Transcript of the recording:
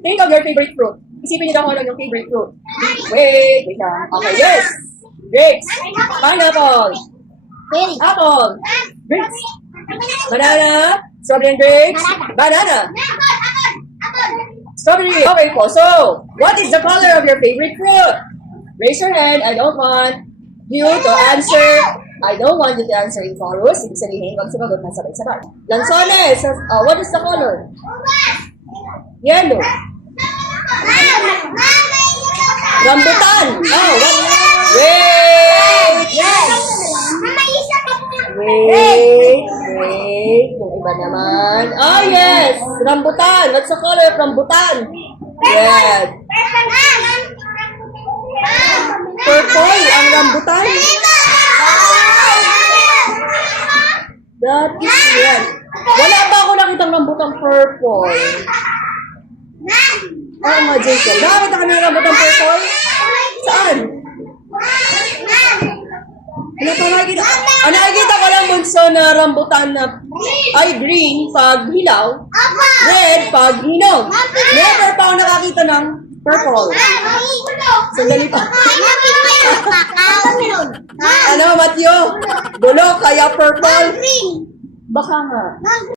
Think of your favorite fruit. Isipin niyo daw kung ano yung favorite fruit. Wait lang. Okay, yes. Grapes. Pineapple. Apple. Grapes. Banana. Strawberry and grapes. Banana. Strawberry. Okay po. So, what is the color of your favorite fruit? Raise your hand. I don't want you to answer. I don't want you to answer in chorus. Ibig sabihin, huwag sumagot na sabay-sabay. Lanzones. What is the color? Yellow. Rambutan. Oh, what? Wait. Yes. Wait. Yung iba naman. Oh, yes. Rambutan. What's the color of rambutan? Red. Purple ang rambutan. That is red. Wala pa ako nakitang rambutan purple. Oh, mga Jacob. Nakakita kami ng rambutan purple? Saan? Wala pa nakikita. Nakikita ko lang bunso na rambutan na ay green pag hilaw, red pag hinog. Never pa ako nakakita ng purple. Sandali pa. Ano, Matthew? Bulok, kaya purple? Baka nga.